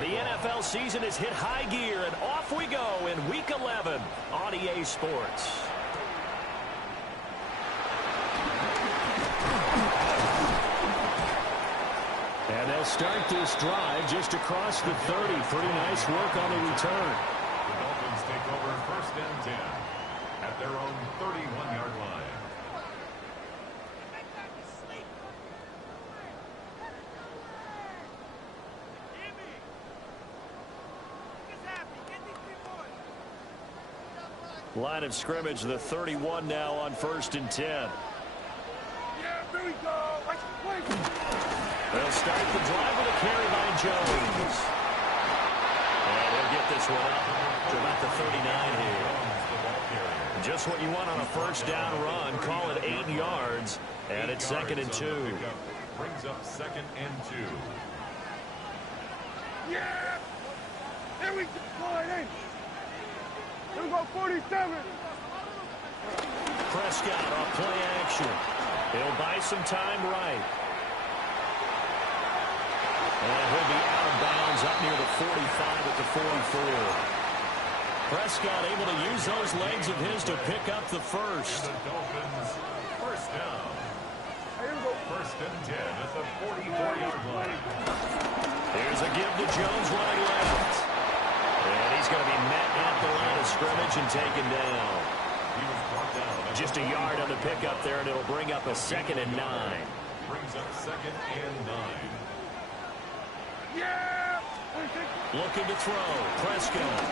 The NFL season has hit high gear, and off we go in Week 11 on EA Sports. And they'll start this drive just across the 30. Pretty nice work on the return. The Dolphins take over 1st and 10 at their own 31-yard line. Line of scrimmage, the 31 now on 1st and 10. Yeah, here we go. They'll start the drive with a carry by Jones. And he'll get this one up to about the 39 here. Just what you want on a 1st down run. Call it 8 yards. And it's 2nd and 2. Brings up 2nd and 2. Yeah! Here we go. Here we go, 47. Prescott off play action. He'll buy some time right. And he'll be out of bounds up near the 45 at the 44. Prescott able to use those legs of his to pick up the first. The Dolphins 1st down. 1st and 10 at the 44-yard line. Here's a give to Jones running left. And he's going to be met at the line of scrimmage and taken down. He was brought down. Just a yard on the pickup there, and it'll bring up a 2nd and 9. Brings up 2nd and 9. Yeah! Looking to throw. Prescott.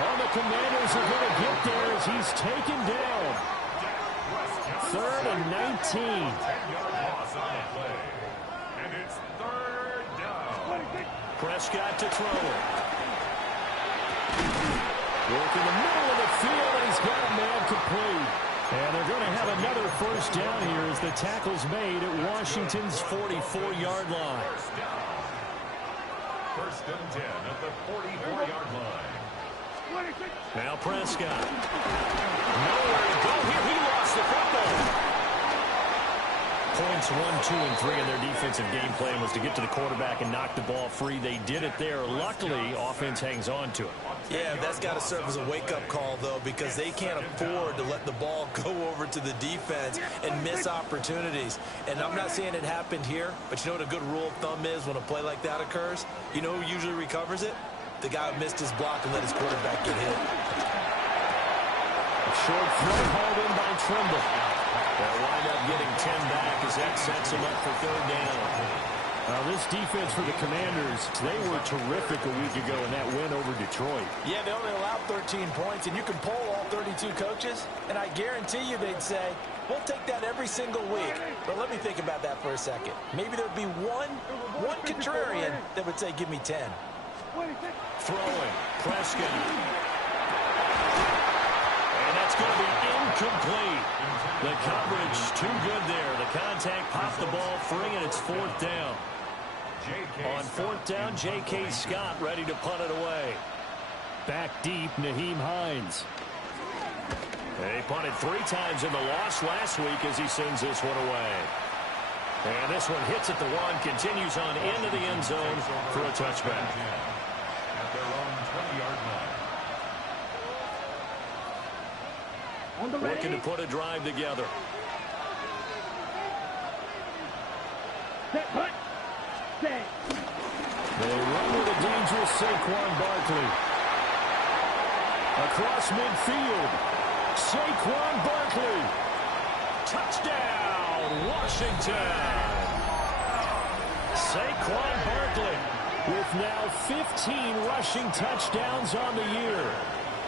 Oh, the Commanders are going to get there as he's taken down. 3rd and 19. 10-yard loss on the play. And it's 3rd down. Prescott to throw it. Work in the middle of the field, and he's got a man complete. And they're going to have another 1st down here as the tackle's made at Washington's 44-yard line. 1st and 10 at the 44-yard line. Now Prescott. Nowhere to go here. He lost the football. Points 1, 2, and 3 in their defensive game plan was to get to the quarterback and knock the ball free. They did it there. Luckily, offense hangs on to it. Yeah, that's got to serve as a wake-up call, though, because they can't afford to let the ball go over to the defense and miss opportunities. And I'm not saying it happened here, but you know what a good rule of thumb is when a play like that occurs? You know who usually recovers it? The guy who missed his block and let his quarterback get hit. A short throw hauled in by Trimble. They'll wind up getting 10 back as that sets them up for 3rd down. This defense for the Commanders, they were terrific a week ago in that win over Detroit. Yeah, they only allowed 13 points, and you can poll all 32 coaches, and I guarantee you they'd say, we'll take that every single week. But let me think about that for a second. Maybe there'd be one contrarian that would say, give me 10. Throwing. Prescott. And that's going to be incomplete. The coverage too good there. The contact popped the ball free, and it's 4th down. On 4th down, J.K. Scott ready to punt it away. Back deep, Nyheim Hines. They punted 3 times in the loss last week as he sends this one away. And this one hits at the 1, continues on into the end zone for a touchback. At their own 20-yard line. Looking to put a drive together. They run with a dangerous Saquon Barkley. Across midfield. Saquon Barkley. Touchdown, Washington. Saquon Barkley with now 15 rushing touchdowns on the year.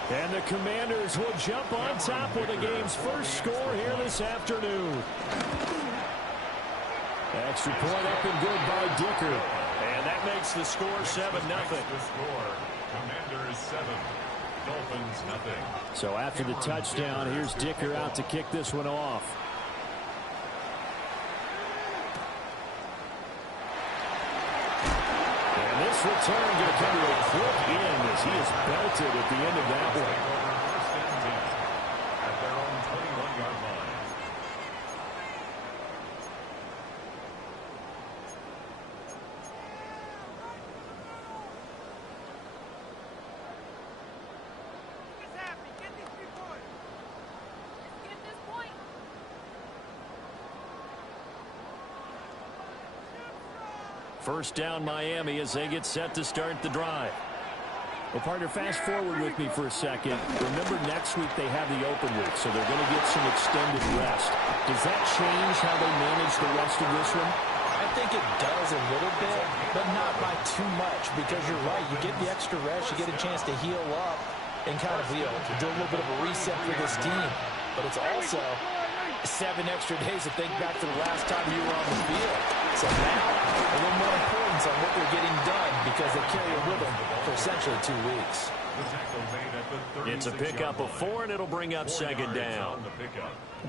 And the Commanders will jump on top with the game's first score here this afternoon. Extra point up and good by Dicker. And that makes the score 7-0. The score, Commanders 7, Dolphins 0. So after the touchdown, here's Dicker out to kick this one off. And this return going to come to a quick end as he is belted at the end of that one. At their own 21-yard line. First down Miami as they get set to start the drive. Well, partner, fast forward with me for a second. Remember, next week they have the open week, so they're going to get some extended rest. Does that change how they manage the rest of this one? I think it does a little bit, but not by too much, because you're right. You get the extra rest, you get a chance to heal up and kind of do a little bit of a reset for this team. But it's also 7 extra days to think back to the last time you were on the field. So now, a little more importance on what they're getting done because they carry a rhythm for essentially 2 weeks. It's a pickup of 4, and it'll bring up second down.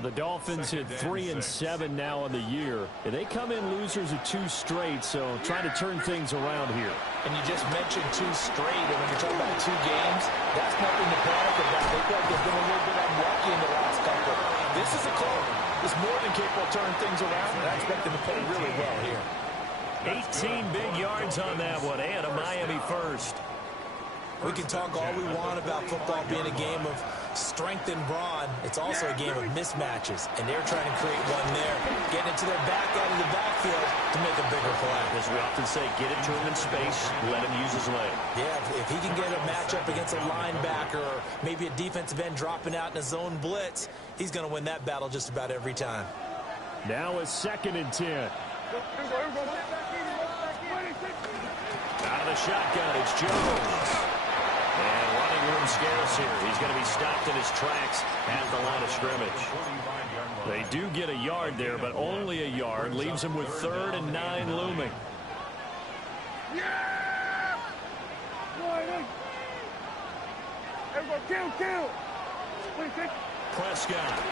The Dolphins hit 3-7 now on the year. They come in losers of 2 straight, so trying to turn things around here. And you just mentioned 2 straight, and when you're talking about 2 games, that's nothing to panic about. They feel like they've been a little bit unlucky in the last couple. This is a club that's more than capable of turning things around, and I expect them to play really well here. 18 big yards on that one, and a Miami first. We can talk all we want about football being a game of strength and brawn. It's also a game of mismatches, and they're trying to create one there, getting it to their back out of the backfield to make a bigger play. As we often say, get it to him in space, let him use his leg. Yeah, if he can get a matchup against a linebacker or maybe a defensive end dropping out in a zone blitz, he's going to win that battle just about every time. Now a 2nd and 10. Out of the shotgun, it's Jones. And running room scarce here. He's going to be stopped in his tracks at the line of scrimmage. They do get a yard there, but only a yard. Leaves him with 3rd and 9 looming. Yeah! Everybody, kill! Prescott.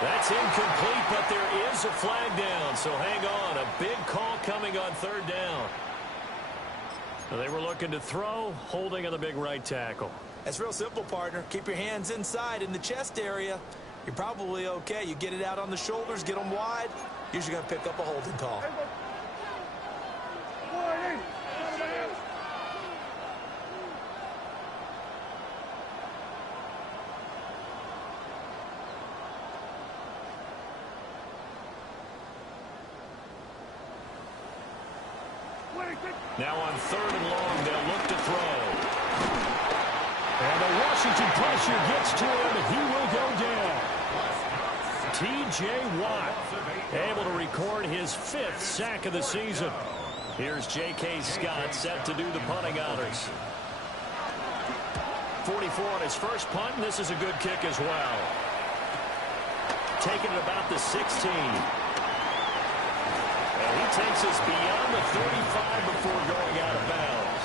That's incomplete, but there is a flag down, so hang on. A big call coming on 3rd down. They were looking to throw, holding on the big right tackle. That's real simple, partner. Keep your hands inside in the chest area. You're probably okay. You get it out on the shoulders, get them wide. Usually going to pick up a holding call. Now on 3rd and long, they'll look to throw. And the Washington pressure gets to him, and he will go down. T.J. Watt able to record his 5th sack of the season. Here's J.K. Scott set to do the punting honors. 44 on his first punt, and this is a good kick as well. Taking it about the 16. He takes us beyond the 35 before going out of bounds.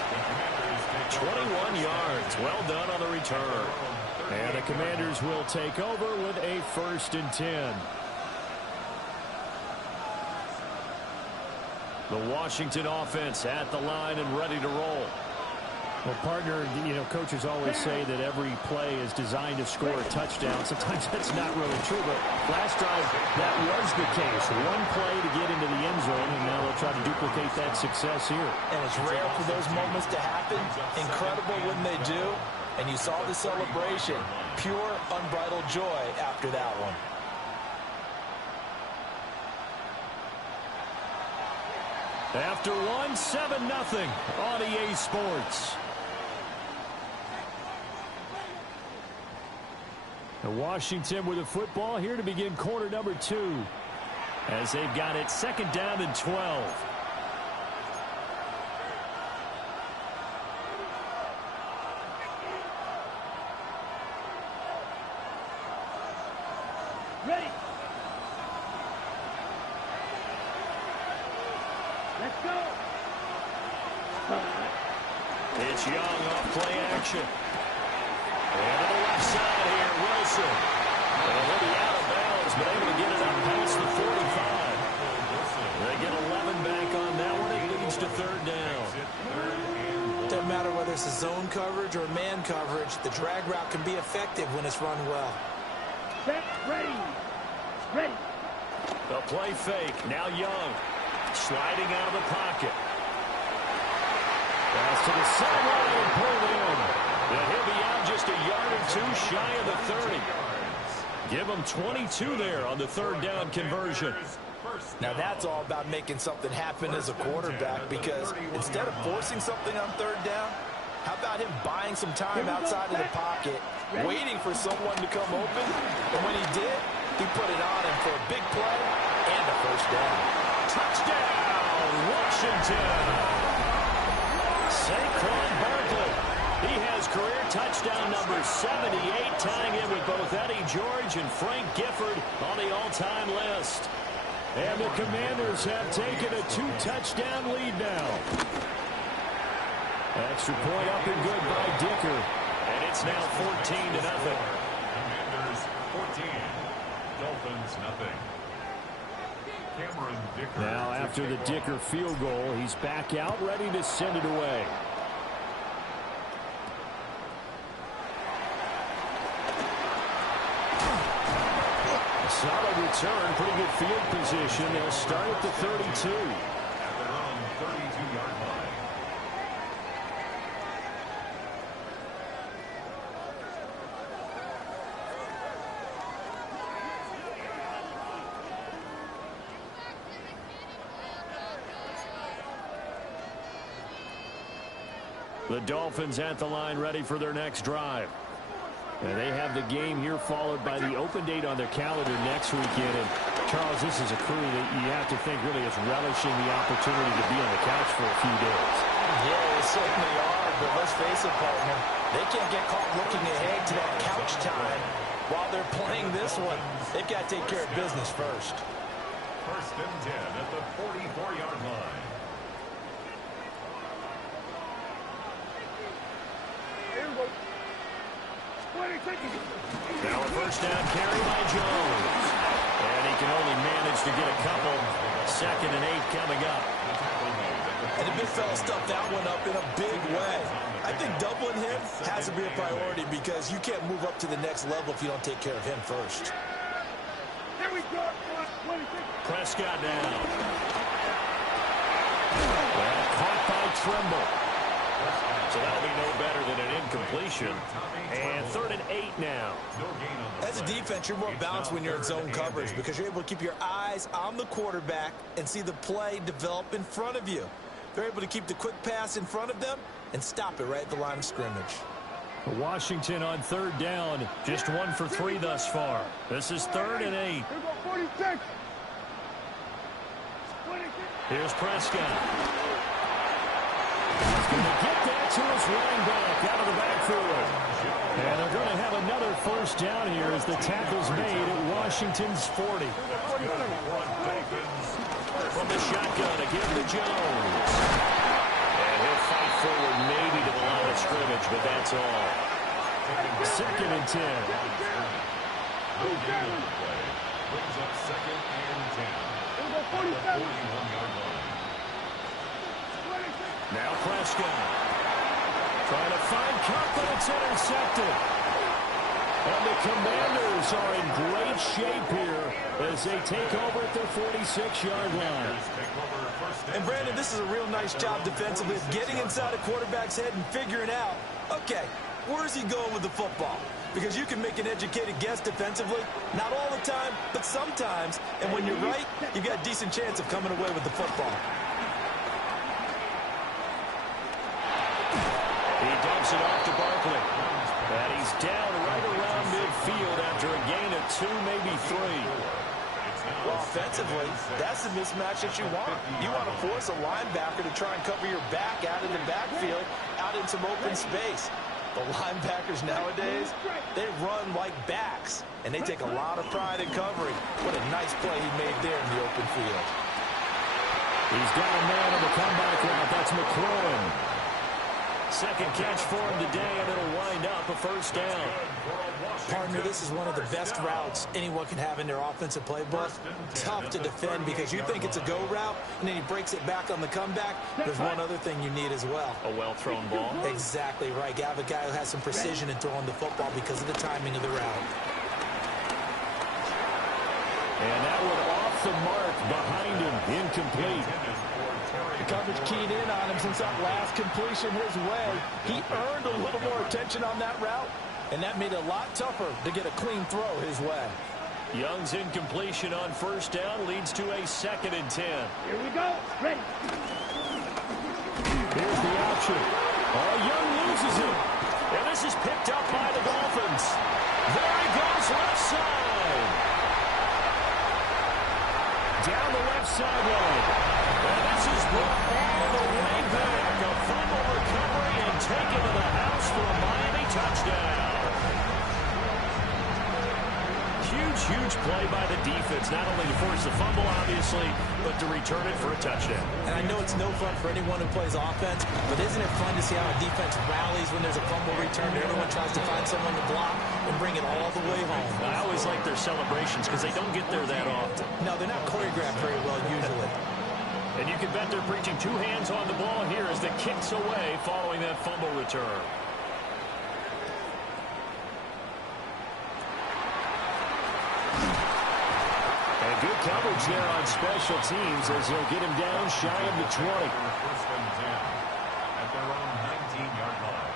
21 yards. Well done on the return. And the Commanders will take over with a 1st and 10. The Washington offense at the line and ready to roll. Well, partner, coaches always say that every play is designed to score a touchdown. Sometimes that's not really true, but last drive, that was the case. One play to get into the end zone, and now they'll try to duplicate that success here. And it's rare for those moments to happen. Incredible when they do. And you saw the celebration. Pure, unbridled joy after that one. After 7-0 on EA Sports. Washington with the football here to begin quarter number 2. As they've got it 2nd down and 12. Ready. Let's go. It's Young off play action. And to the left side here, Wilson. And he'll be out of bounds, but able to get it up past the 45. They get 11 back on that one. It leads to 3rd down. Doesn't matter whether it's a zone coverage or man coverage, the drag route can be effective when it's run well. Set, ready. Ready. The play fake. Now Young. Sliding out of the pocket. Pass to the sideline and pulled in. And he'll be out just a yard or 2 shy of the 30. Give him 22 there on the 3rd down conversion. Now that's all about making something happen as a quarterback, because instead of forcing something on third down, how about him buying some time outside of the pocket, waiting for someone to come open, and when he did, he put it on him for a big play and a first down. Touchdown, Washington! Saquon Barkley. He has career touchdown number 78, tying in with both Eddie George and Frank Gifford on the all-time list. And the Commanders have taken a 2-touchdown lead now. Extra point up and good by Dicker. And it's now 14-0. Commanders 14. Dolphins nothing. Cameron Dicker. Now after the Dicker field goal, he's back out ready to send it away. Solid return, pretty good field position. They'll start at the 32. At their own 32-yard line. The Dolphins at the line ready for their next drive. And they have the game here followed by the open date on their calendar next weekend. And Charles, this is a crew that you have to think really is relishing the opportunity to be on the couch for a few days. Yeah, they certainly are, but let's face it, partner, they can't get caught looking ahead to that couch time while they're playing this one. They've got to take care of business first. First and 10 at the 44-yard line. Now a first down carry by Jones. And he can only manage to get a couple. 2nd and 8 coming up. And the big fella stuffed that one up in a big way. I think doubling him has to be a priority, because you can't move up to the next level if you don't take care of him first. Here we go. Prescott down. Well, caught by Trimble. So that'll be no better than an incompletion. And 3rd and 8 now. As a defense, you're more balanced when you're in zone coverage, because you're able to keep your eyes on the quarterback and see the play develop in front of you. They're able to keep the quick pass in front of them and stop it right at the line of scrimmage. Washington on 3rd down. Just 1 for 3 thus far. This is 3rd and 8. Here we go, 46. Here's Prescott. He's going to get that to his running back out of the backfield. And they're going to have another first down here as the tackle's made at Washington's 40. From the shotgun again to Jones. And he'll fight forward maybe to the line of scrimmage, but that's all. 2nd and 10. No gain on the play. Brings up 2nd and 10. 41-yard line. Now Prescott. Trying to find Cup, but it's intercepted. And the Commanders are in great shape here as they take over at their 46-yard line. And Brandon, this is a real nice job defensively of getting inside a quarterback's head and figuring out, okay, where's he going with the football? Because you can make an educated guess defensively, not all the time, but sometimes. And when you're right, you've got a decent chance of coming away with the football. He dumps it off to Barkley. And he's down right around midfield after a gain of 2, maybe 3. Well, offensively, that's the mismatch that you want. You want to force a linebacker to try and cover your back out in the backfield, out in some open space. The linebackers nowadays, they run like backs, and they take a lot of pride in covering. What a nice play he made there in the open field. He's got a man on the comeback route. That's McLaurin. 2nd catch for him today, and it'll wind up a first down. Partner, this is one of the best routes anyone can have in their offensive playbook. Tough to defend because you think it's a go route, and then he breaks it back on the comeback. There's one other thing you need as well. A well-thrown ball. Exactly right. You have a guy who has some precision in throwing the football because of the timing of the route. And that one off the mark behind him, incomplete. The coverage keyed in on him since that last completion his way. He earned a little more attention on that route, and that made it a lot tougher to get a clean throw his way. Young's incompletion on first down leads to a 2nd and 10. Here we go. Ready. Here's the option. Oh, Young loses it. And this is picked up by the Dolphins. There he goes, left side. Down the left sideline. And this is brought all the way back. A fumble recovery and taken to the house for a Miami touchdown. Huge play by the defense, not only to force the fumble, obviously, but to return it for a touchdown. And I know it's no fun for anyone who plays offense, but isn't it fun to see how a defense rallies when there's a fumble return and everyone tries to find someone to block and bring it all the way home? I always like their celebrations because they don't get there that often. No, they're not choreographed very well usually. And you can bet they're preaching 2 hands on the ball here as the kick's away following that fumble return. Good coverage there on special teams as they'll get him down shy of the 20. 1st and 10 at their own 19-yard line.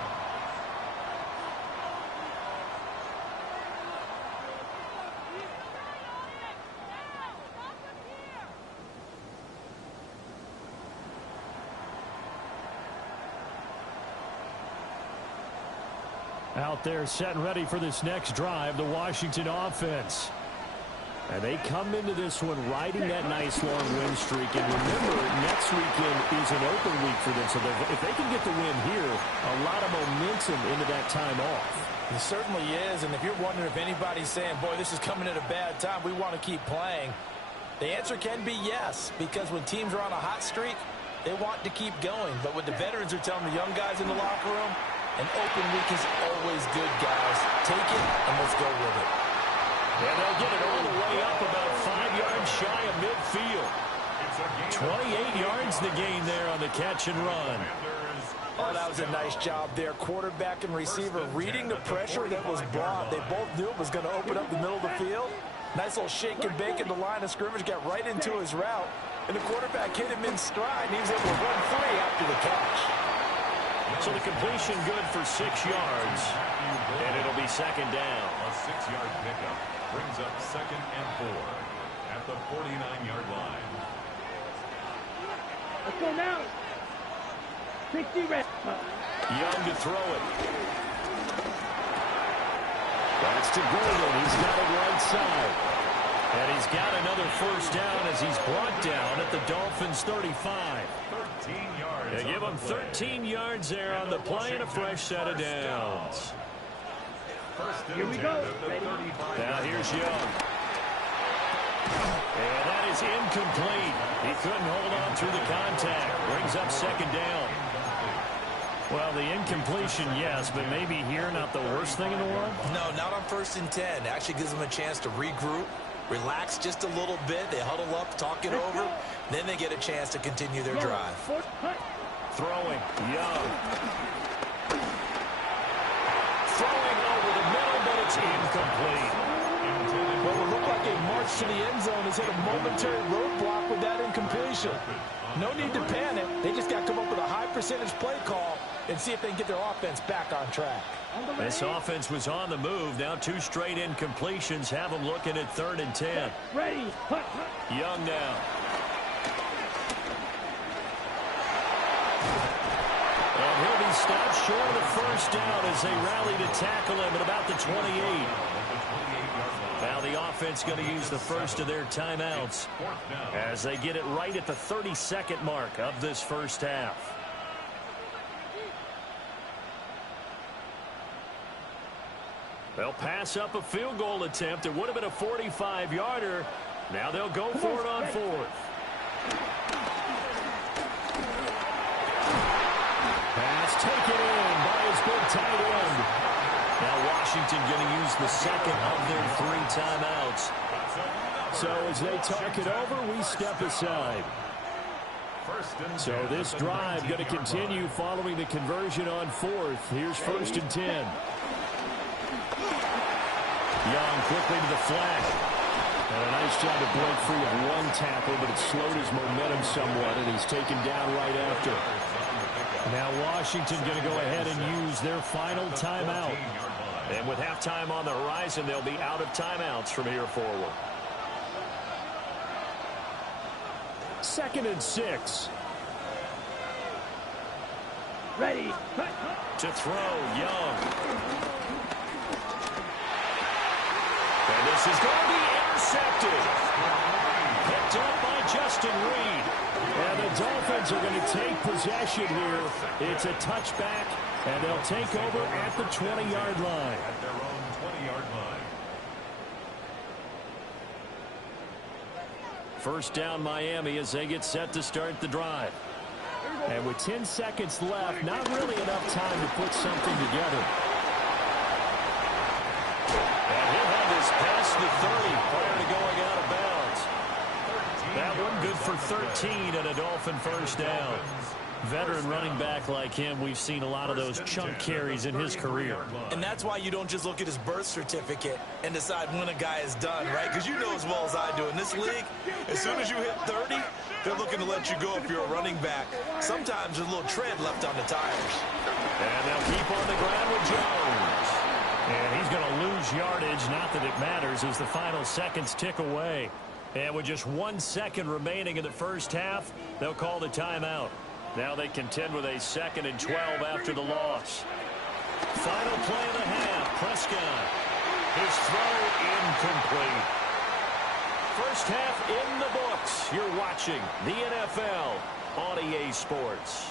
Out there set and ready for this next drive, the Washington offense. And they come into this one riding that nice long win streak. And remember, next weekend is an open week for them. So if they can get the win here, a lot of momentum into that time off. It certainly is. And if you're wondering if anybody's saying, boy, this is coming at a bad time, we want to keep playing, the answer can be yes. Because when teams are on a hot streak, they want to keep going. But what the veterans are telling the young guys in the locker room, an open week is always good, guys. Take it and let's go with it. And they'll get it all the way up about 5 yards shy of midfield. 28 yards the gain there on the catch and run. Oh, that was a nice job there. Quarterback and receiver reading the pressure that was brought. They both knew it was going to open up the middle of the field. Nice little shake and bake in the line of scrimmage. Got right into his route. And the quarterback hit him in stride. And he was able to run free after the catch. So the completion good for 6 yards. And it'll be 2nd down. A 6-yard pickup brings up 2nd and 4 at the 49-yard line. Let's go now. 60 reps. Young to throw it. That's to Golden. He's got it right side. And he's got another 1st down as he's brought down at the Dolphins' 35. 13 yards. They give him 13 yards there on the play and a fresh set of downs. Here we go. Ready? Now here's Young. And that is incomplete. He couldn't hold on through the contact. Brings up 2nd down. Well, the incompletion, yes, but maybe here not the worst thing in the world? No, not on 1st and 10. It actually gives them a chance to regroup, relax just a little bit. They huddle up, talk it over. Then they get a chance to continue their drive. Throwing. Young. Throwing over the middle, but it's incomplete. Well, it looked like a march to the end zone has hit a momentary roadblock with that incompletion. No need to panic. They just got to come up with a high percentage play call and see if they can get their offense back on track. This offense was on the move. Now 2 straight incompletions have them looking at 3rd and 10. Ready. Young now. And he'll be stopped short of the 1st down as they rally to tackle him at about the 28. Now the offense going to use the first of their timeouts as they get it right at the 32nd mark of this 1st half. They'll pass up a field goal attempt. It would have been a 45-yarder. Now they'll go for it on 4th. Pass taken in by his big tight end. Now Washington going to use the 2nd of their 3 timeouts. So as they talk it over, we step aside. So this drive going to continue following the conversion on 4th. Here's 1st and 10. Young quickly to the flat. And a nice job to break free of 1 tackle, but it slowed his momentum somewhat, and he's taken down right after. Now Washington going to go ahead and use their final timeout. And with halftime on the horizon, they'll be out of timeouts from here forward. 2nd and 6. Ready. To throw, Young. And this is going to be intercepted. Picked up by Justin Reed. And the Dolphins are going to take possession here. It's a touchback, and they'll take over at the 20-yard line. At their own 20-yard line. First down, Miami, as they get set to start the drive. And with 10 seconds left, not really enough time to put something together. And he'll have this past the 30 prior to going out of bounds. That one good for 13 and a Dolphin first down. Veteran running back like him, we've seen a lot of those chunk carries in his career. And that's why you don't just look at his birth certificate and decide when a guy is done, right? Because you know as well as I do, in this league, as soon as you hit 30, they're looking to let you go if you're a running back. Sometimes there's a little tread left on the tires. And they'll keep on the ground with Jones. And he's going to lose yardage, not that it matters, as the final seconds tick away. And with just 1 second remaining in the first half, they'll call the timeout. Now they contend with a 2nd and 12 after the loss. Final play of the half. Prescott. His throw incomplete. First half in the books. You're watching the NFL on EA Sports.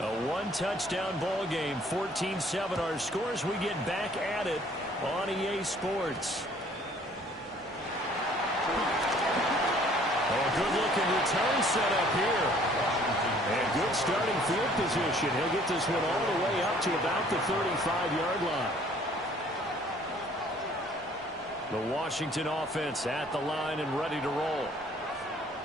A one-touchdown ball game, 14-7 our scores. We get back at it on EA Sports. A good-looking return set up here. And good starting field position. He'll get this one all the way up to about the 35-yard line. The Washington offense at the line and ready to roll.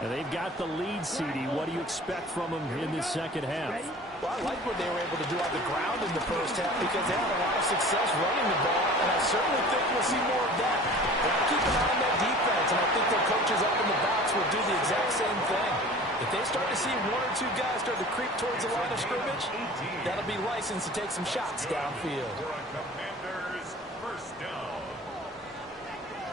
And they've got the lead, CD. What do you expect from them in the second half? Well, I like what they were able to do on the ground in the first half because they had a lot of success running the ball, and I certainly think we'll see more of that. They'll keep an eye on that defense, and I think their coaches up in the box will do the exact same thing. If they start to see 1 or 2 guys start to creep towards the line of scrimmage, that'll be license to take some shots downfield. For a Commanders first down.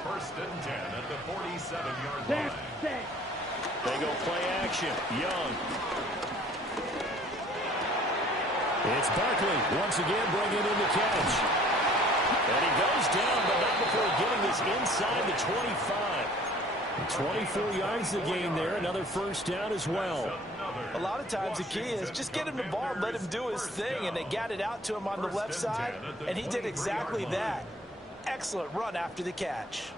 1st and 10 at the 47-yard line. They go play action. Young. It's Barkley once again bringing in the catch. And he goes down, but not before getting this inside the 25. 24 yards the game there. Another first down as well. A lot of times the key is just get him the ball, let him do his thing, and they got it out to him on the left side, and he did exactly that. Excellent run after the catch.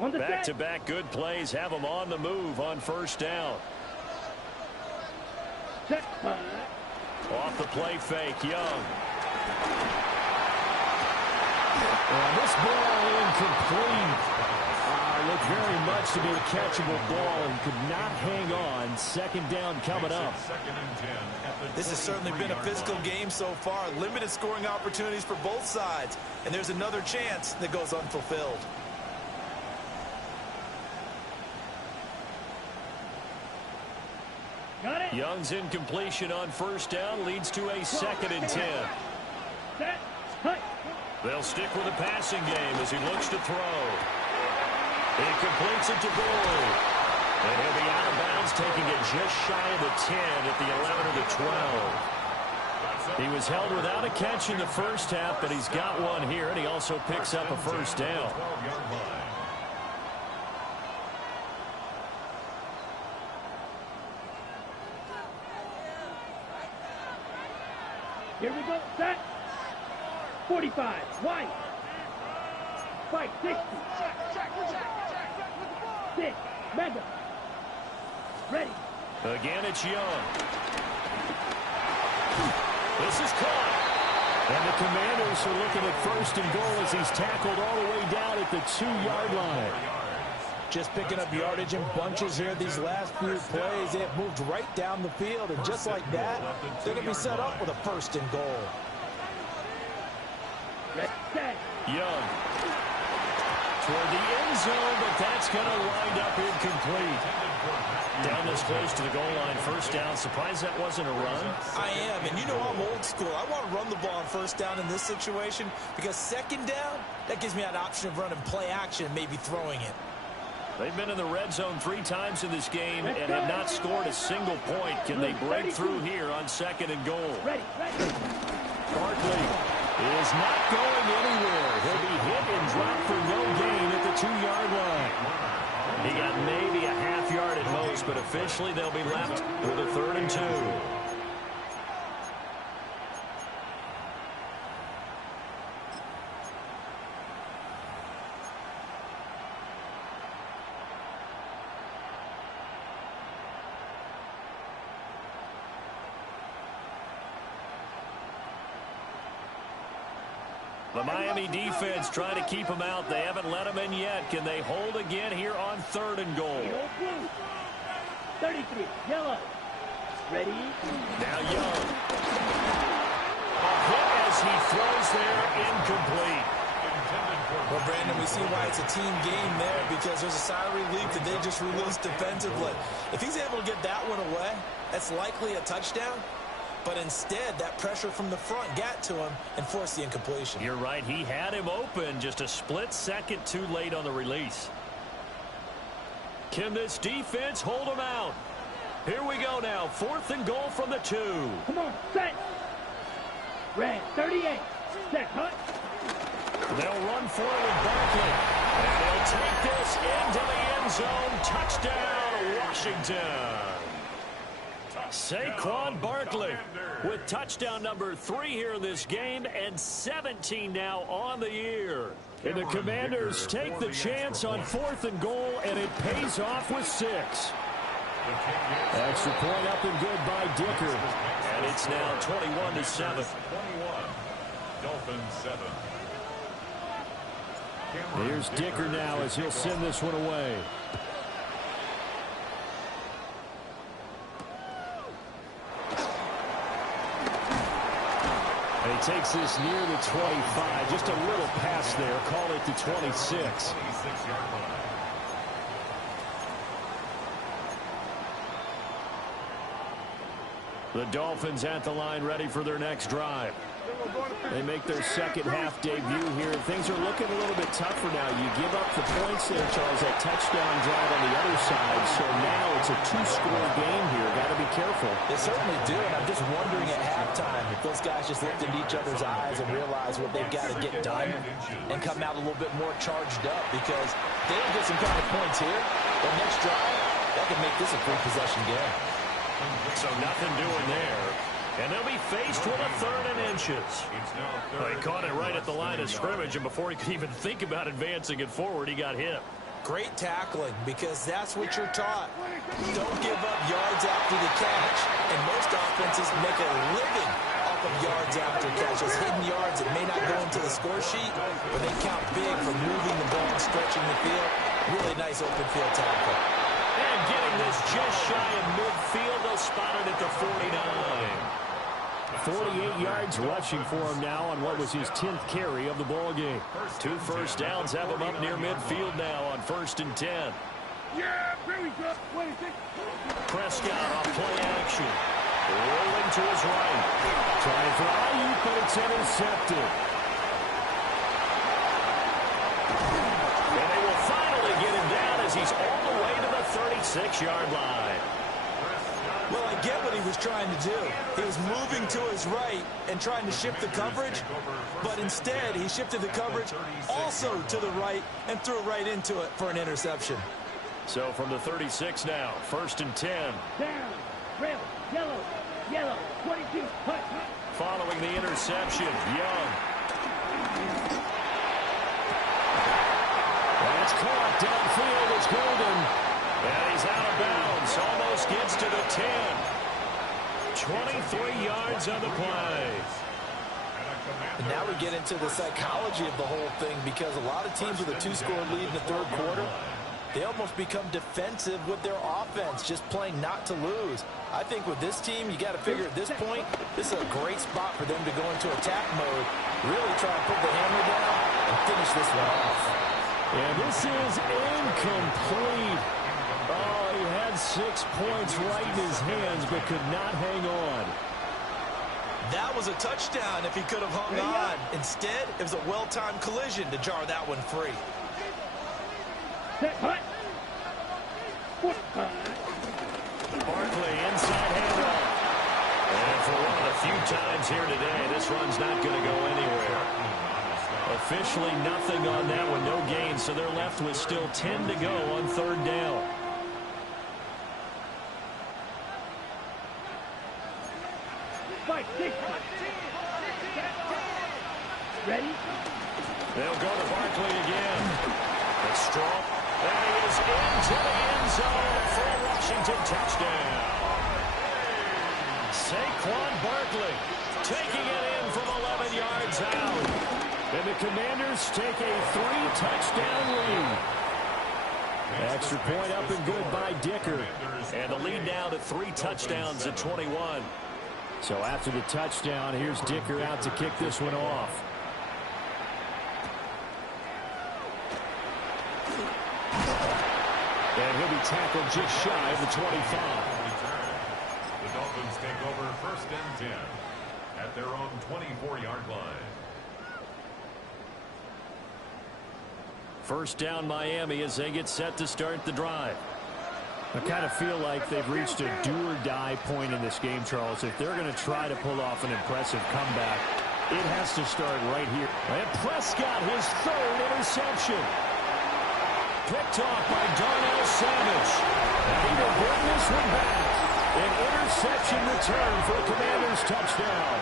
Back-to-back good plays have them on the move on first down. Off the play fake, Young. And this ball incomplete. Looked very much to be a catchable ball and could not hang on. Second down coming up. This has certainly been a physical game so far. Limited scoring opportunities for both sides. And there's another chance that goes unfulfilled. Young's incompletion on first down leads to a 2nd and 10. They'll stick with the passing game as he looks to throw. He completes it to Boyd. And he'll be out of bounds, taking it just shy of the 10 at the 11 or the 12. He was held without a catch in the first half, but he's got one here, and he also picks up a first down. Here we go, set. 45, wide. Fight, 60. 6, mega. Ready. Again, it's Young. This is caught. And the Commanders are looking at first and goal as he's tackled all the way down at the 2-yard line. Just picking up yardage in bunches here these last few plays. They have moved right down the field, and just like that, they're going to be set up with a first and goal. Young. toward the end zone, but that's going to wind up incomplete. Down this close to the goal line, first down. Surprised that wasn't a run? I am, and you know I'm old school. I want to run the ball on first down in this situation because second down, that gives me an option of running play action and maybe throwing it. They've been in the red zone 3 times in this game and have not scored a single point. Can they break through here on second and goal? Barkley is not going anywhere. He'll be hit and dropped for no gain at the 2-yard line. He got maybe a half yard at most, but officially they'll be left with a 3rd and 2. The Miami defense trying to keep him out. They haven't let him in yet. Can they hold again here on 3rd and goal? 33, yellow. Ready? Now Young. A hit as he throws there, incomplete. Well, Brandon, we see why it's a team game there because there's a sign of relief that they just released defensively. If he's able to get that one away, that's likely a touchdown. But instead, that pressure from the front got to him and forced the incompletion. You're right. He had him open, just a split second too late on the release. Can this defense hold him out? Here we go now. 4th and goal from the 2. Come on, set. Red, 38. Set, hut. They'll run forward with Barkley. And they'll take this into the end zone. Touchdown, Washington. Saquon Barkley with touchdown number 3 here in this game and 17 now on the year. And the Commanders take the chance on 4th and goal, and it pays off with 6. Extra point up and good by Dicker. And it's now 21-7. 21. Dolphins 7. Here's Dicker now as he'll send this one away. And he takes this near the 25. Just a little pass there. Call it the 26. The Dolphins at the line ready for their next drive. They make their second half debut here. Things are looking a little bit tougher now. You give up the points there, Charles, that touchdown drive on the other side. So now it's a 2-score game here. Got to be careful. They certainly do, and I'm just wondering at halftime if those guys just looked into each other's eyes and realized what they've got to get done and come out a little bit more charged up, because if they don't get some kind of points here, the next drive, that could make this a 3-possession game. So nothing doing there. And they'll be faced with a 3rd and inches. They caught it right at the line of scrimmage, and before he could even think about advancing it forward, he got hit. Great tackling, because that's what you're taught. Don't give up yards after the catch, and most offenses make a living off of yards after catch. Those hidden yards that may not go into the score sheet, but they count big for moving the ball and stretching the field. Really nice open field tackle. And getting this just shy of midfield, they'll spot it at the 49. 48 yards rushing for him now on what was his 10th carry of the ball game. 2 first downs have him up near midfield now on 1st and 10. Yeah, very good. 26. Prescott off play action. Rolling to his right. Trying for Ayuk, but it's intercepted. And they will finally get him down as he's all the way to the 36-yard line. Well, I get what he was trying to do. He was moving to his right and trying to shift the coverage, but instead he shifted the coverage also to the right and threw right into it for an interception. So from the 36 now, 1st and 10. Down, rail, yellow, yellow, 22, hut. Following the interception, Young. That's caught downfield. It's Golden. And he's out of bounds. Almost gets to the 10. 23 yards on the play. And now we get into the psychology of the whole thing, because a lot of teams with a 2-score lead in the 3rd quarter, they almost become defensive with their offense, just playing not to lose. I think with this team, you got to figure at this point, this is a great spot for them to go into attack mode, really try and put the hammer down and finish this one off. And this is incomplete. Oh, he had 6 points right in his hands, but could not hang on. That was a touchdown if he could have hung on. Instead, it was a well-timed collision to jar that one free. Barkley inside handoff. And for one of the few times here today, this run's not going to go anywhere. Officially nothing on that one, no gain, so they're left with still 10 to go on 3rd down. Ready? They'll go to Barkley again. It's strong. And he is into the end zone for a Washington touchdown. Saquon Barkley taking it in from 11 yards out. And the Commanders take a 3-touchdown lead. Extra point up and good by Dicker. And the lead now to 3 touchdowns at 21. So after the touchdown, here's Dicker out to kick this one off. And he'll be tackled just shy of the 25. The Dolphins take over 1st and 10 at their own 24-yard line. 1st down Miami as they get set to start the drive. I kind of feel like they've reached a do-or-die point in this game, Charles. If they're going to try to pull off an impressive comeback, it has to start right here. And Prescott, his 3rd interception. Picked off by Darnell Savage. And he will bring this one back. An interception return for a Commanders touchdown.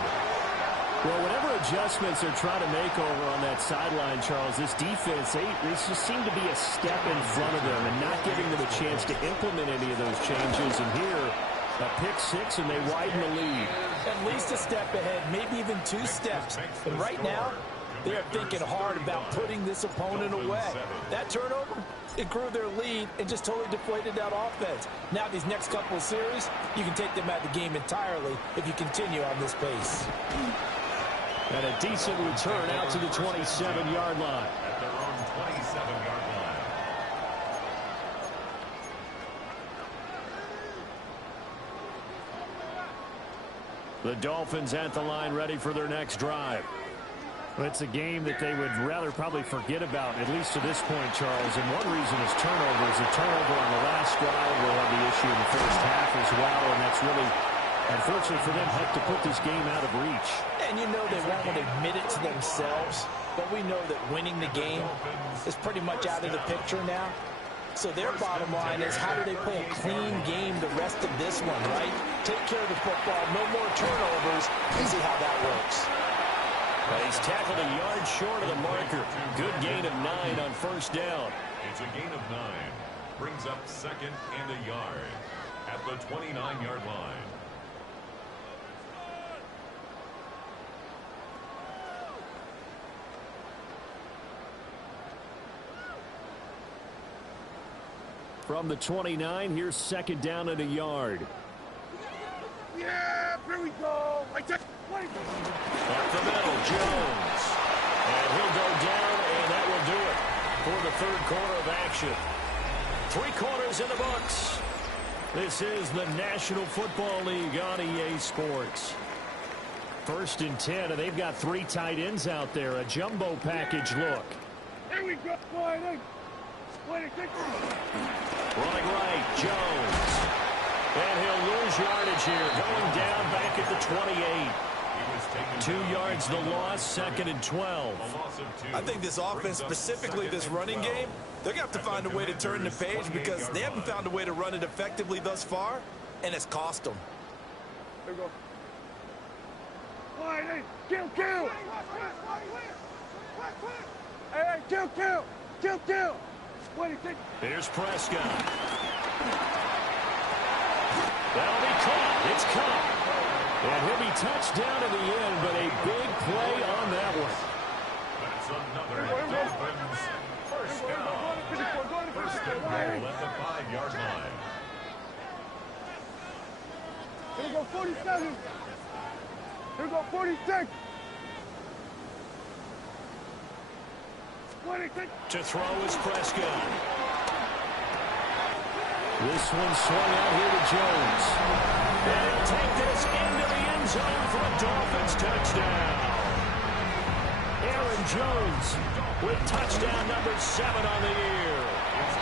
Well, whatever adjustments they're trying to make over on that sideline, Charles, this defense, they just seem to be a step in front of them and not giving them a chance to implement any of those changes. And here, a pick 6, and they widen the lead. At least a step ahead, maybe even 2 steps. And right now, they are thinking hard about putting this opponent away. That turnover, it grew their lead and just totally deflated that offense. Now these next couple of series, you can take them out of the game entirely if you continue on this pace. And a decent return out to the 27-yard line. At their own 27-yard line. The Dolphins at the line ready for their next drive. Well, it's a game that they would rather probably forget about, at least to this point, Charles. And one reason is turnovers. A turnover on the last drive will have the issue in the first half as well. And that's really, unfortunately for them, helped to put this game out of reach. And you know they won't admit it to themselves, but we know that winning the game is pretty much out of the picture now. So their bottom line is, how do they play a clean game the rest of this one, right? Take care of the football, no more turnovers, and see how that works. Well, he's tackled a yard short of the marker. Good gain of 9 on 1st down. It's a gain of 9. Brings up 2nd and a yard at the 29-yard line. From the 29, here's 2nd down and a yard. Yeah, here we go. Up the middle, Jones. And he'll go down, and that will do it for the 3rd quarter of action. 3 quarters in the books. This is the National Football League on EA Sports. 1st and 10, and they've got 3 tight ends out there. A jumbo package look. Here we go. Running right, Jones. And he'll lose yardage here, going down back at the 28. 2 yards the loss, 2nd and 12. I think this offense, specifically this running game, they're going to have to find a way to turn the page because they haven't found a way to run it effectively thus far, and it's cost them. Here we go. Kill. Hey, kill. Here's Prescott. That'll be caught. It's caught. And he'll be touched down in the end, but a big play on that one. That's another Dolphins first down. First and goal at the 5-yard line. Here we go, 47. Here we go, 46. To throw is Prescott. This one swung out here to Jones. And he'll take this into the end zone for a Dolphins touchdown. Aaron Jones with touchdown number 7 on the year.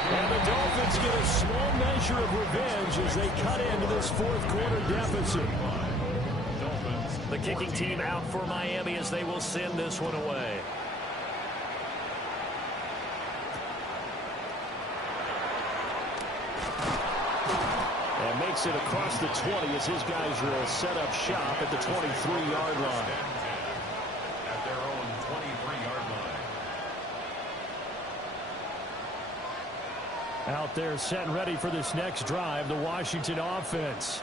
And the Dolphins get a small measure of revenge as they cut into this fourth quarter deficit. The kicking team out for Miami as they will send this one away. And makes it across the 20 as his guys will set up shop at the 23-yard line. At their own 23-yard line. Out there set and ready for this next drive, the Washington offense.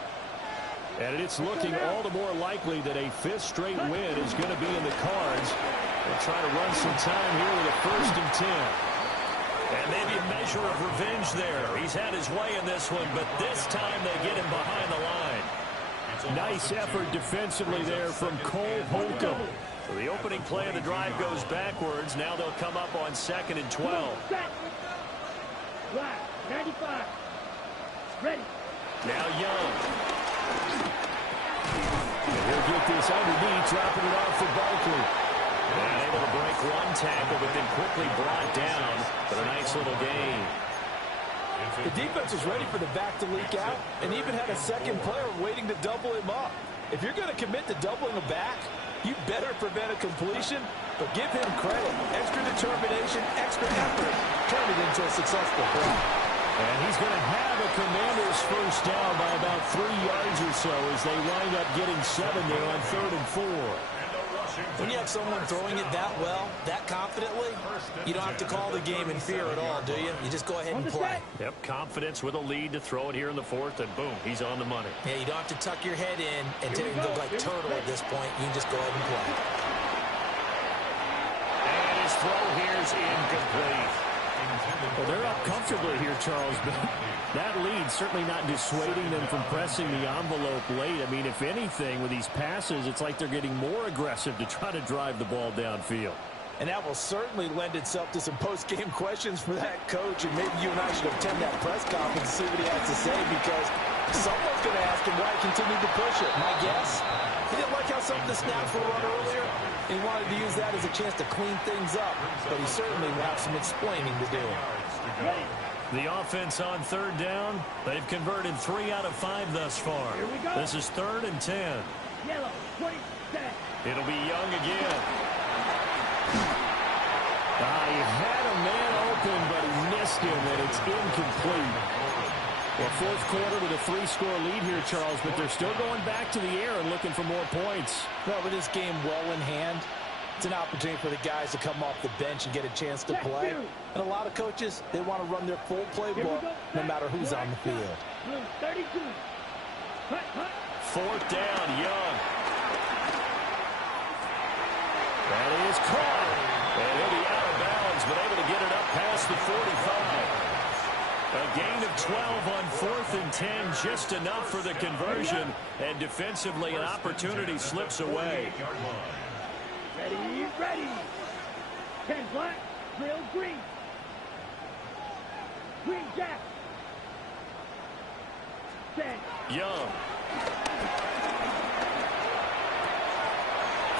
And it's looking all the more likely that a 5th straight win is going to be in the cards. They'll try to run some time here with a 1st and 10. And maybe a measure of revenge there. He's had his way in this one, but this time they get him behind the line. Nice effort defensively there from Cole Holcomb. So the opening play of the drive goes backwards. Now they'll come up on 2nd and 12. 95. Ready. Now Young. And he'll get this underneath, dropping it off for Barkley. And able to break one tackle, but then quickly brought down. But a nice little gain. The defense was ready for the back to leak out and even had a second player waiting to double him up. If you're going to commit to doubling a back, you better prevent a completion, but give him credit. Extra determination, extra effort, turn it into a successful play. And he's going to have a Commanders first down by about 3 yards or so as they wind up getting 7 there on 3rd and 4. When you have someone throwing it that well, that confidently, you don't have to call the game in fear at all, do you? You just go ahead and play. Yep, confidence with a lead to throw it here in the 4th, and boom, he's on the money. Yeah, you don't have to tuck your head in and go like turtle at this point. You can just go ahead and play. And his throw here is incomplete. Well, they're up comfortably here, Charles, but that lead certainly not dissuading them from pressing the envelope late. I mean, if anything, with these passes, it's like they're getting more aggressive to try to drive the ball downfield. And that will certainly lend itself to some post-game questions for that coach, and maybe you and I should attend that press conference and see what he has to say, because someone's going to ask him why he continued to push it. My guess, he didn't like how some of the snaps were run earlier, and he wanted to use that as a chance to clean things up, but he certainly will have some explaining to do. The offense on 3rd down, they've converted 3 out of 5 thus far. This is 3rd and 10. Yellow, 20, It'll be Young again. He had a man open, but he missed him, and it's incomplete. Well, 4th quarter with a 3-score lead here, Charles, but they're still going back to the air and looking for more points. Well, with this game well in hand, it's an opportunity for the guys to come off the bench and get a chance to play. And a lot of coaches, they want to run their full playbook no matter who's on the field. 32. 4th down, Young. That is caught. And he'll be out of bounds, but able to get it up past the 45. A gain of 12 on 4th and 10, just enough for the conversion. And defensively, an opportunity slips away. Ready, ready. 10 black, drill green. Green jack. 10. Young.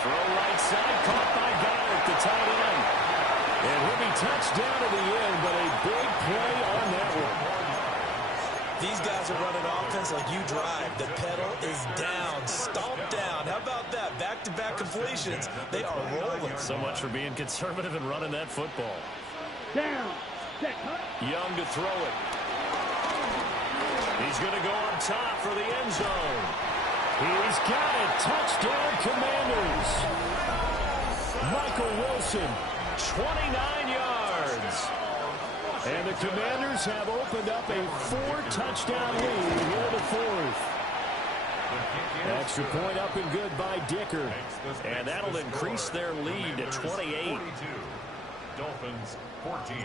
Throw right side, caught by Goddard, the tight end. And he'll be touched down to the end, but a big play on that one. These guys are running offense like you drive. The pedal is down, stomped down. How about that? Back-to-back completions. They are rolling. So much for being conservative and running that football. Down. Set. Young to throw it. He's going to go on top for the end zone. He's got it. Touchdown, Commanders. Michael Wilson, 29 yards. And the Commanders have opened up a 4-touchdown lead here in the 4th. Extra point up and good by Dicker. And that'll increase their lead to 28. Dolphins 14.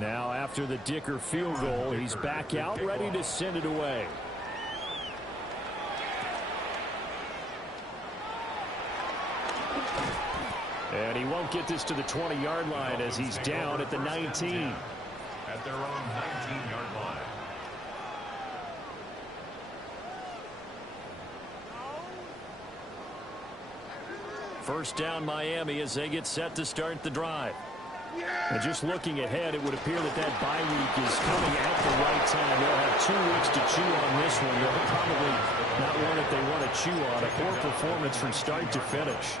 Now after the Dicker field goal, he's back out ready to send it away. And he won't get this to the 20-yard line as he's down at the 19. At their own 19-yard line. First down Miami as they get set to start the drive. And just looking ahead, it would appear that that bye week is coming at the right time. They'll have 2 weeks to chew on this one. They'll probably not one that they want to chew on. A poor performance from start to finish.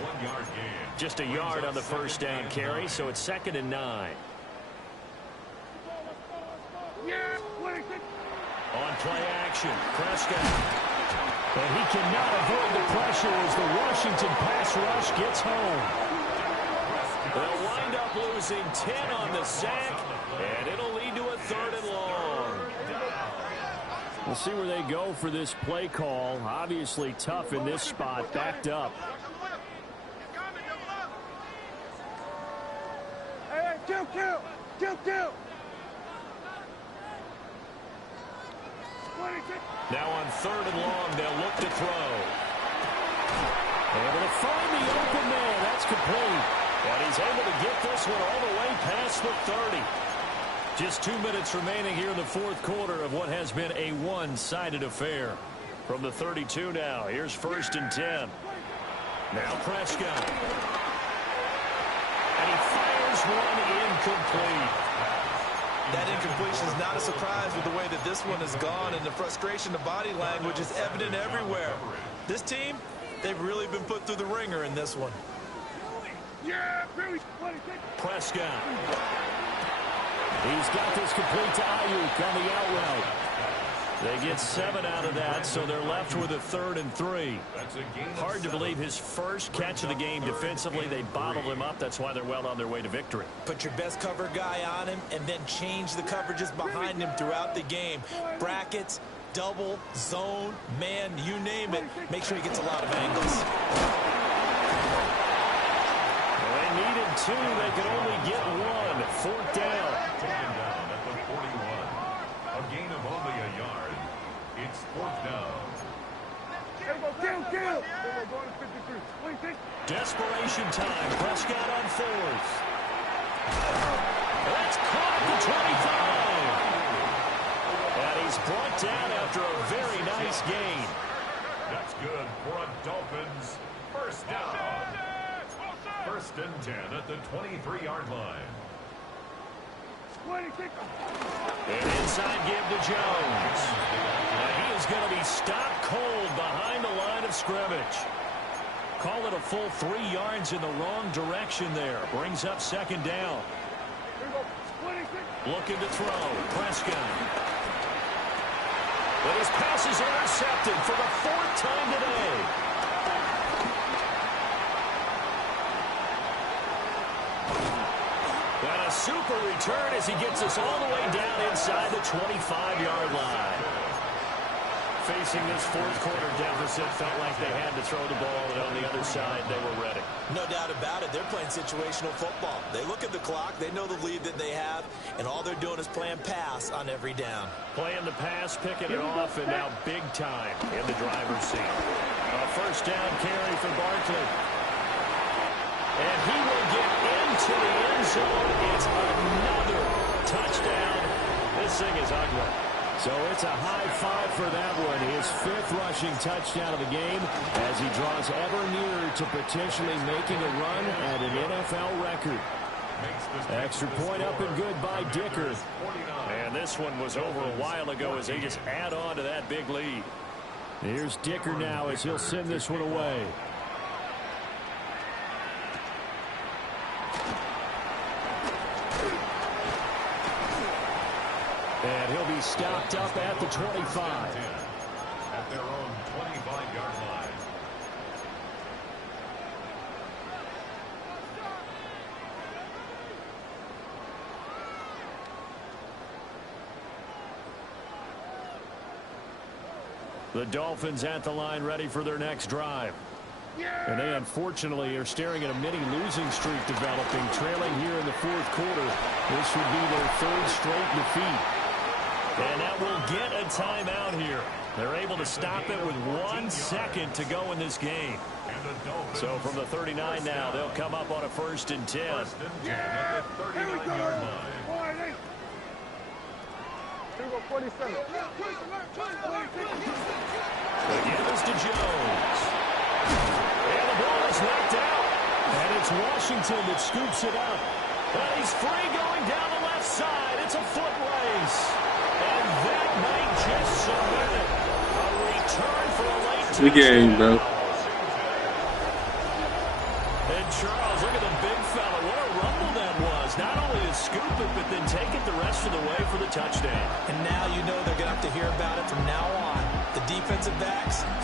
1 yard gain. Just a yard on the first down carry, so it's 2nd and 9. On play action, Prescott. And he cannot avoid the pressure as the Washington pass rush gets home. They'll wind up losing 10 on the sack, and it'll lead to a 3rd and long. We'll see where they go for this play call. Obviously tough in this spot, backed up. Hey, kill. Now on 3rd and long, they'll look to throw. Able to find the open man. That's complete. And he's able to get this one all the way past the 30. Just 2 minutes remaining here in the 4th quarter of what has been a one-sided affair. From the 32 now, here's 1st and 10. Now Prescott. And he fires one incomplete. That incompletion is not a surprise with the way that this one has gone, and the frustration of body language is evident everywhere. This team, they've really been put through the ringer in this one. Prescott. He's got this complete to Ayuk on the out route. They get 7 out of that, so they're left with a 3rd and 3. Hard to believe his first catch of the game defensively. They bottled him up. That's why they're well on their way to victory. Put your best cover guy on him and then change the coverages behind him throughout the game. Brackets, double, zone, man, you name it. Make sure he gets a lot of angles. Well, they needed 2. They could only get 1. 4th down. Taken down at the 41. A gain of only a yard. It's 4th down. Kill. Desperation time. Prescott on 4th. That's caught at the 25. And he's brought down after a very nice gain. That's good for a Dolphins first down. 1st and 10 at the 23-yard line. And inside give to Jones. And he is going to be stopped cold behind the line of scrimmage. Call it a full 3 yards in the wrong direction there. Brings up 2nd down. Looking to throw. Prescott. But his pass is intercepted for the 4th time today. And a super return as he gets us all the way down inside the 25-yard line. Facing this 4th quarter deficit, felt like they had to throw the ball, and on the other side, they were ready. No doubt about it. They're playing situational football. They look at the clock. They know the lead that they have, and all they're doing is playing pass on every down. Playing the pass, picking it off, and now big time in the driver's seat. A 1st down carry for Barkley. And he will get into the end zone. It's another touchdown. This thing is ugly. So it's a high 5 for that one. His 5th rushing touchdown of the game as he draws ever nearer to potentially making a run at an NFL record. Extra point up and good by Dicker. And this one was over a while ago as they just add on to that big lead. Here's Dicker now as he'll send this one away. And he'll be stopped up at the 25. At their own 25-yard line. The Dolphins at the line ready for their next drive. And they unfortunately are staring at a mini losing streak developing, trailing here in the 4th quarter. This would be their 3rd straight defeat. And that will get a timeout here. They're able to stop it with 1 second to go in this game. So from the 39 now, they'll come up on a 1st and 10. First and 10 at the 39-yard line. Here we go, 47. Again, it's to Jones. And the ball is knocked out. And it's Washington that scoops it up. But he's free going down the left side. It's a foot race. And that might just submit it. A return for a late touchdown. Good game, bro. And Charles, look at the big fella. What a rumble that was. Not only to scoop it, but then take it the rest of the way for the touchdown. And now you know they're going to have to hear about it from now on. The defensive backs, he's